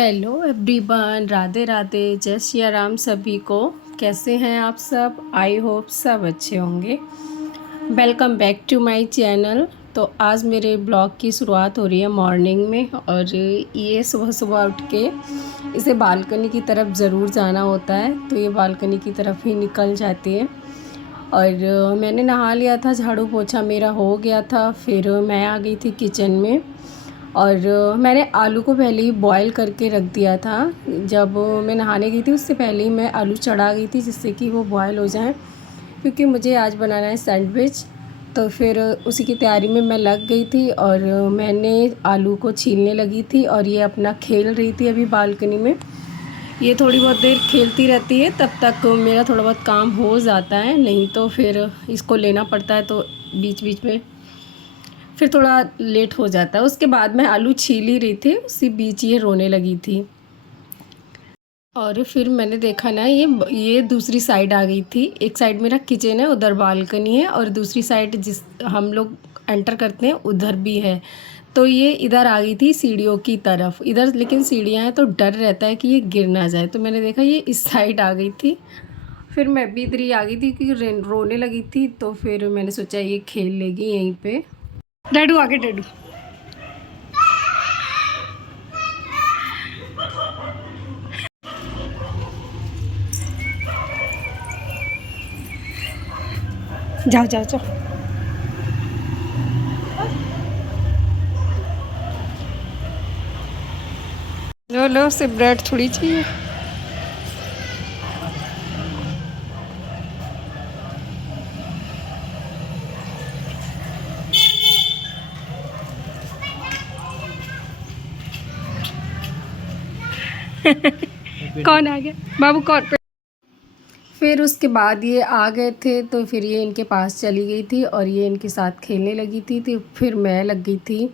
Hello everyone, Radhe Radhe, जय सिया राम सभी को। कैसे हैं आप सब? आई होप सब अच्छे होंगे। Welcome back to my channel. तो आज मेरे ब्लॉग की शुरुआत हो रही है मॉर्निंग में, और ये सुबह सुबह उठ के इसे बालकनी की तरफ ज़रूर जाना होता है, तो ये बालकनी की तरफ ही निकल जाती है। और मैंने नहा लिया था, झाड़ू पोछा मेरा हो गया था, फिर मैं आ गई थी किचन में। और मैंने आलू को पहले ही बॉईल करके रख दिया था। जब मैं नहाने गई थी उससे पहले ही मैं आलू चढ़ा गई थी, जिससे कि वो बॉईल हो जाएं, क्योंकि मुझे आज बनाना है सैंडविच। तो फिर उसी की तैयारी में मैं लग गई थी, और मैंने आलू को छीलने लगी थी, और ये अपना खेल रही थी अभी बालकनी में। ये थोड़ी बहुत देर खेलती रहती है, तब तक मेरा थोड़ा बहुत काम हो जाता है, नहीं तो फिर इसको लेना पड़ता है, तो बीच बीच में फिर थोड़ा लेट हो जाता है। उसके बाद मैं आलू छील ही रही थी, उसी बीच ये रोने लगी थी। और फिर मैंने देखा ना, ये दूसरी साइड आ गई थी। एक साइड मेरा किचन है, उधर बालकनी है, और दूसरी साइड जिस हम लोग एंटर करते हैं उधर भी है। तो ये इधर आ गई थी सीढ़ियों की तरफ। इधर लेकिन सीढ़ियाँ हैं तो डर रहता है कि ये गिर ना जाए, तो मैंने देखा ये इस साइड आ गई थी। फिर मैं भी इधर ही आ गई थी क्योंकि रोने लगी थी, तो फिर मैंने सोचा ये खेल लेगी यहीं पे। डैडू आगे, डैडू। जाओ जाओ जाओ। लो लो, सिर्फ ब्रेड थोड़ी चाहिए। कौन आ गया बाबू? कौन? फिर उसके बाद ये आ गए थे, तो फिर ये इनके पास चली गई थी और ये इनके साथ खेलने लगी थी। तो फिर मैं लग गई थी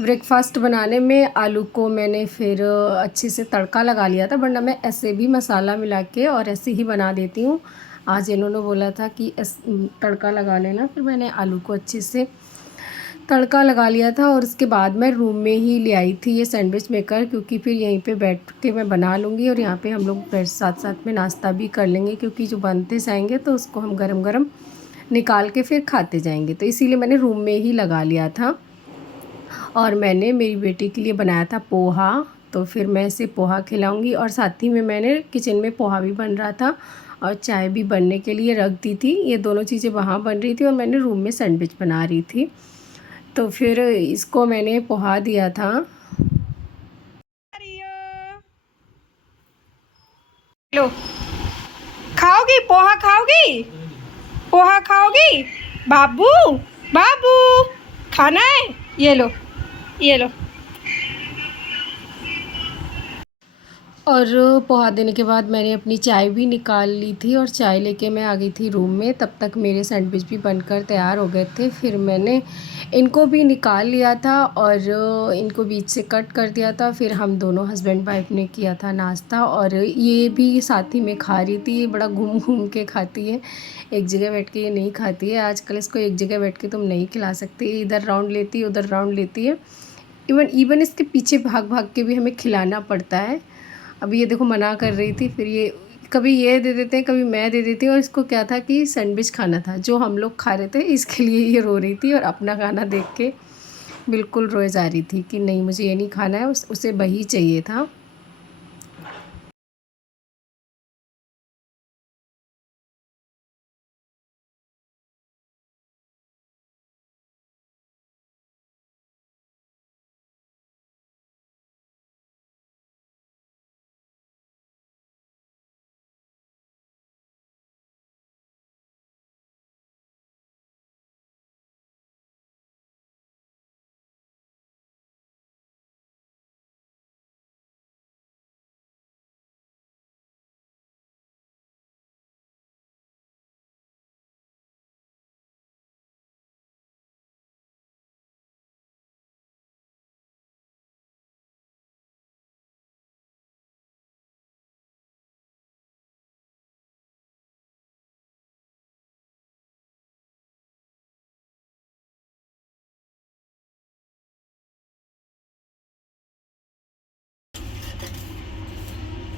ब्रेकफास्ट बनाने में। आलू को मैंने फिर अच्छे से तड़का लगा लिया था, वरना मैं ऐसे भी मसाला मिला के और ऐसे ही बना देती हूँ। आज इन्होंने बोला था कि तड़का लगा लेना, फिर मैंने आलू को अच्छे से तड़का लगा लिया था। और उसके बाद मैं रूम में ही ले आई थी ये सैंडविच मेकर, क्योंकि फिर यहीं पे बैठ के मैं बना लूँगी, और यहाँ पे हम लोग साथ साथ में नाश्ता भी कर लेंगे, क्योंकि जो बनते जाएंगे तो उसको हम गरम गरम निकाल के फिर खाते जाएंगे। तो इसीलिए मैंने रूम में ही लगा लिया था। और मैंने मेरी बेटी के लिए बनाया था पोहा, तो फिर मैं इसे पोहा खिलाऊँगी। और साथ ही में मैंने किचन में पोहा भी बन रहा था और चाय भी बनने के लिए रख दी थी। ये दोनों चीज़ें वहाँ बन रही थी, और मैंने रूम में सैंडविच बना रही थी। तो फिर इसको मैंने पोहा दिया था। लो, खाओगी पोहा? खाओगी पोहा? खाओगी बाबू? बाबू, खाना है? ये लो, ये लो। और पोहा देने के बाद मैंने अपनी चाय भी निकाल ली थी, और चाय लेके मैं आ गई थी रूम में। तब तक मेरे सैंडविच भी बनकर तैयार हो गए थे। फिर मैंने इनको भी निकाल लिया था और इनको बीच से कट कर दिया था। फिर हम दोनों हस्बैंड वाइफ ने किया था नाश्ता, और ये भी साथ ही में खा रही थी। ये बड़ा घूम घूम के खाती है, एक जगह बैठ के ये नहीं खाती है। आजकल इसको एक जगह बैठ के तुम नहीं खिला सकते, इधर राउंड लेती है, उधर राउंड लेती है। इवन इसके पीछे भाग भाग के भी हमें खिलाना पड़ता है। अभी ये देखो मना कर रही थी, फिर ये कभी ये दे देते हैं, कभी मैं दे देती हूँ। और इसको क्या था कि सैंडविच खाना था जो हम लोग खा रहे थे, इसके लिए ये रो रही थी, और अपना खाना देख के बिल्कुल रोए जा रही थी कि नहीं मुझे ये नहीं खाना है, उसे वही चाहिए था।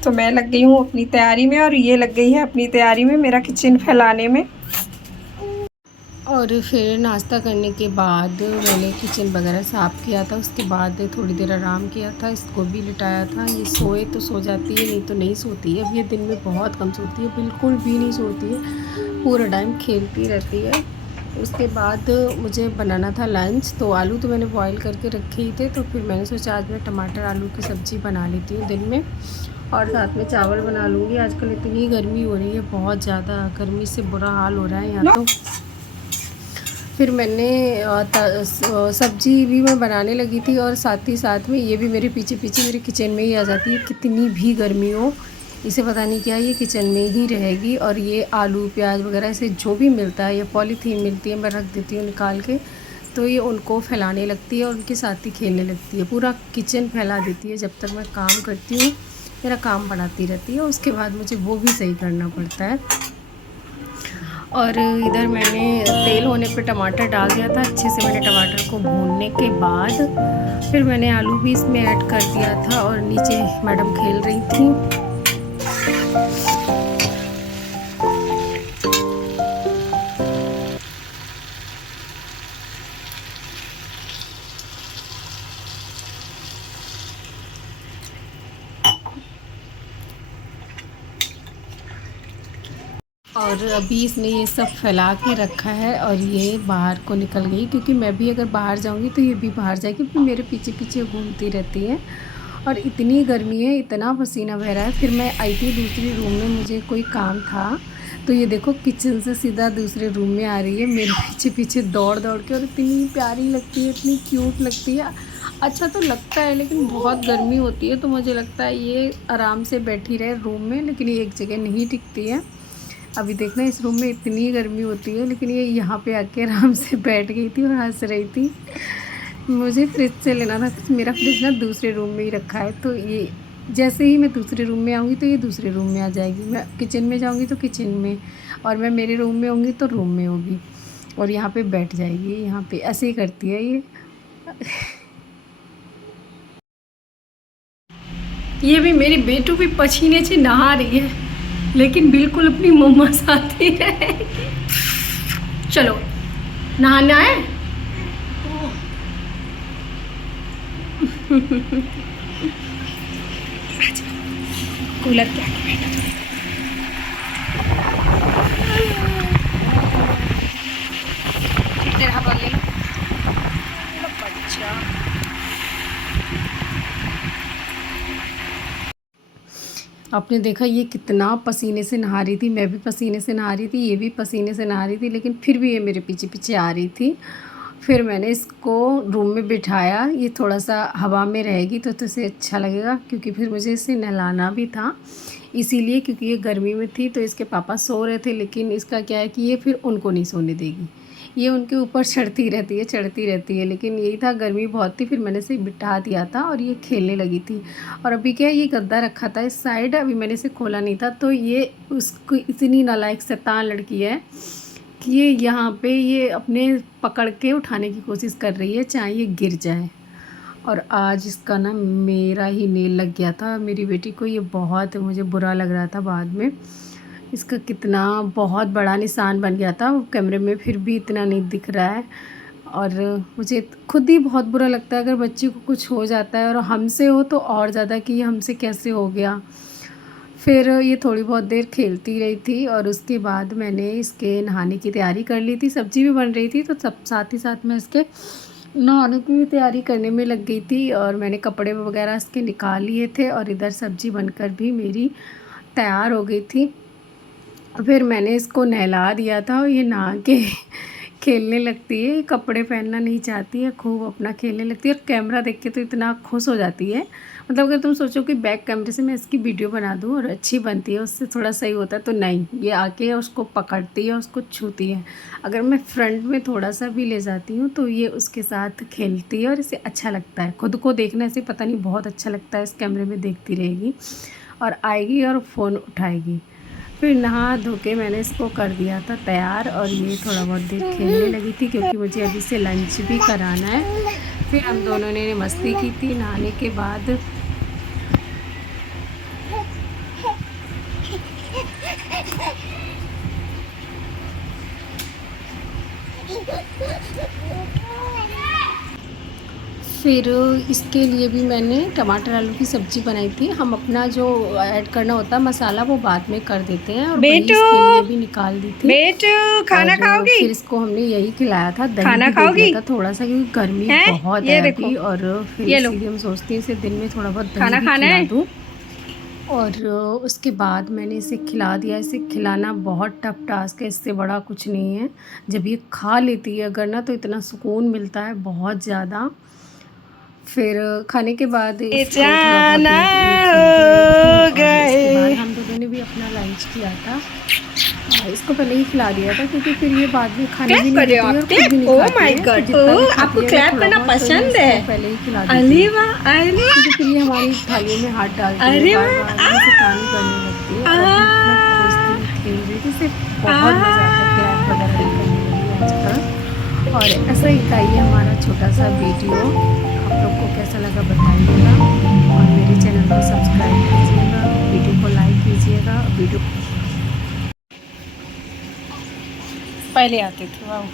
तो मैं लग गई हूँ अपनी तैयारी में और ये लग गई है अपनी तैयारी में मेरा किचन फैलाने में। और फिर नाश्ता करने के बाद मैंने किचन वगैरह साफ़ किया था। उसके बाद थोड़ी देर आराम किया था, इसको भी लिटाया था। ये सोए तो सो जाती है, नहीं तो नहीं सोती है। अब ये दिन में बहुत कम सोती है, बिल्कुल भी नहीं सोती है, पूरा टाइम खेलती रहती है। उसके बाद मुझे बनाना था लंच, तो आलू तो मैंने बॉईल करके रखे ही थे, तो फिर मैंने सोचा आज मैं टमाटर आलू की सब्ज़ी बना लेती हूँ दिन में, और साथ में चावल बना लूँगी। आजकल इतनी गर्मी हो रही है, बहुत ज़्यादा गर्मी से बुरा हाल हो रहा है यहाँ तो। फिर मैंने सब्ज़ी भी मैं बनाने लगी थी, और साथ ही साथ में ये भी मेरे पीछे पीछे मेरे किचन में ही आ जाती है। कितनी भी गर्मी हो, इसे पता नहीं क्या, ये किचन में ही रहेगी। और ये आलू प्याज वगैरह इसे जो भी मिलता है, या पॉलीथीन मिलती है, मैं रख देती हूँ निकाल के, तो ये उनको फैलाने लगती है और उनके साथ ही खेलने लगती है। पूरा किचन फैला देती है। जब तक मैं काम करती हूँ मेरा काम बढ़ाती रहती है, उसके बाद मुझे वो भी सही करना पड़ता है। और इधर मैंने तेल होने पे टमाटर डाल दिया था। अच्छे से मैंने टमाटर को भूनने के बाद फिर मैंने आलू भी इसमें ऐड कर दिया था, और नीचे मैडम खेल रही थी। और अभी इसने ये सब फैला के रखा है, और ये बाहर को निकल गई, क्योंकि मैं भी अगर बाहर जाऊंगी तो ये भी बाहर जाएगी, फिर मेरे पीछे पीछे घूमती रहती है। और इतनी गर्मी है, इतना पसीना बह रहा है। फिर मैं आई थी दूसरी रूम में, मुझे कोई काम था, तो ये देखो किचन से सीधा दूसरे रूम में आ रही है मेरे पीछे पीछे दौड़ दौड़ के। और इतनी प्यारी लगती है, इतनी क्यूट लगती है। अच्छा तो लगता है, लेकिन बहुत गर्मी होती है, तो मुझे लगता है ये आराम से बैठी रहे रूम में, लेकिन ये एक जगह नहीं टिकती है। अभी देखना, इस रूम में इतनी गर्मी होती है, लेकिन ये यहाँ पे आके आराम से बैठ गई थी और हंस रही थी। मुझे फ्रिज से लेना था, मेरा फ्रिज ना दूसरे रूम में ही रखा है, तो ये जैसे ही मैं दूसरे रूम में आऊँगी तो ये दूसरे रूम में आ जाएगी। मैं किचन में जाऊँगी तो किचन में, और मैं मेरे रूम में होंगी तो रूम में होगी, और यहाँ पे बैठ जाएगी। यहाँ पे ऐसे ही करती है ये भी मेरी बेटू भी पसीने से नहा रही है, लेकिन बिल्कुल अपनी मम्मा साथ ही रहेगी। चलो नहाना है। कूलर क्या आपने देखा ये कितना पसीने से नहा रही थी, मैं भी पसीने से नहा रही थी, ये भी पसीने से नहा रही थी, लेकिन फिर भी ये मेरे पीछे पीछे आ रही थी। फिर मैंने इसको रूम में बिठाया, ये थोड़ा सा हवा में रहेगी तो इसे अच्छा लगेगा, क्योंकि फिर मुझे इसे नहलाना भी था, इसीलिए, क्योंकि ये गर्मी में थी। तो इसके पापा सो रहे थे, लेकिन इसका क्या है कि ये फिर उनको नहीं सोने देगी, ये उनके ऊपर चढ़ती रहती है। लेकिन यही था, गर्मी बहुत थी, फिर मैंने इसे बिठा दिया था और ये खेलने लगी थी। और अभी क्या है, ये गद्दा रखा था इस साइड, अभी मैंने इसे खोला नहीं था, तो ये उसको इतनी नालायक शैतान लड़की है कि ये यहाँ पे ये अपने पकड़ के उठाने की कोशिश कर रही है, चाहे ये गिर जाए। और आज इसका ना मेरा ही नेल लग गया था मेरी बेटी को, ये बहुत मुझे बुरा लग रहा था बाद में। इसका कितना बहुत बड़ा निशान बन गया था, कैमरे में फिर भी इतना नहीं दिख रहा है। और मुझे खुद ही बहुत बुरा लगता है अगर बच्ची को कुछ हो जाता है, और हमसे हो तो और ज़्यादा कि ये हमसे कैसे हो गया। फिर ये थोड़ी बहुत देर खेलती रही थी, और उसके बाद मैंने इसके नहाने की तैयारी कर ली थी। सब्ज़ी भी बन रही थी, तो सब साथ ही साथ मैं इसके नहाने की भी तैयारी करने में लग गई थी। और मैंने कपड़े वगैरह इसके निकाल लिए थे, और इधर सब्ज़ी बनकर भी मेरी तैयार हो गई थी। फिर मैंने इसको नहला दिया था, और ये नहा के खेलने लगती है, कपड़े पहनना नहीं चाहती है, खूब अपना खेलने लगती है। और कैमरा देख के तो इतना खुश हो जाती है, मतलब अगर तुम सोचो कि बैक कैमरे से मैं इसकी वीडियो बना दूँ और अच्छी बनती है, उससे थोड़ा सही होता है, तो नहीं, ये आके उसको पकड़ती है, उसको छूती है। अगर मैं फ्रंट में थोड़ा सा भी ले जाती हूँ तो ये उसके साथ खेलती है, और इसे अच्छा लगता है खुद को देखने से, पता नहीं बहुत अच्छा लगता है। इस कैमरे में देखती रहेगी और आएगी और फ़ोन उठाएगी। फिर नहा धो के मैंने इसको कर दिया था तैयार, और ये थोड़ा बहुत देर खेलने लगी थी, क्योंकि मुझे अभी से लंच भी कराना है। फिर हम दोनों ने मस्ती की थी नहाने के बाद। फिर इसके लिए भी मैंने टमाटर आलू की सब्ज़ी बनाई थी। हम अपना जो ऐड करना होता है मसाला वो बाद में कर देते हैं, और वही बेटू इसके लिए भी निकाल दी थी। बेटू खाना और खाओगी? फिर इसको हमने यही खिलाया था, दही खाना भी दे दिया खाओगी? था थोड़ा सा, क्योंकि गर्मी हैं? बहुत ये है देखो, अभी, और फिर ये लो। इसीलिए हम सोचते हैं इसे दिन में थोड़ा बहुत दही खाना भी खाना खिला है? दूँ। और उसके बाद मैंने इसे खिला दिया। इसे खिलाना बहुत टफ टास्क है, इससे बड़ा कुछ नहीं है। जब ये खा लेती है अगर ना, तो इतना सुकून मिलता है बहुत ज़्यादा। फिर खाने के बाद इसको थोड़ा बहुत जाना ये खेलती रही थी, हो और इसके बाद गए। हम दोनों ने भी अपना लंच किया था। इसको पहले ही खिला दिया था, क्योंकि फिर ये बाद में खाने भी क्लैप नहीं कर रहे हो देती है आप? और खुद भी क्लैप, नहीं ओ खाती माय है। तो गॉड, जितना भी ओ खाती आपको है क्लैप थोड़ा करना बहुत, तो मैं पसंद इसको है? पहले ही खिला देती अरे हूँ, वाह, अरे क्योंकि फिर ये हमारी थालियों में हाथ डालती है अरे बार वाह, बार, मुझसे काम करने लगती है। आ, और अभी इतना खोजती खेल रही थी, इसे बहुत मज़ा आता है, क्लैप वगैरह भी करने लगी है आजकल। और ऐसा ही था ये हमारा छोटा सा वीडियो। आप लोग को कैसा लगा बताइएगा, और मेरे चैनल को सब्सक्राइब कीजिएगा, वीडियो को लाइक कीजिएगा। वीडियो पहले आते थे, वाह।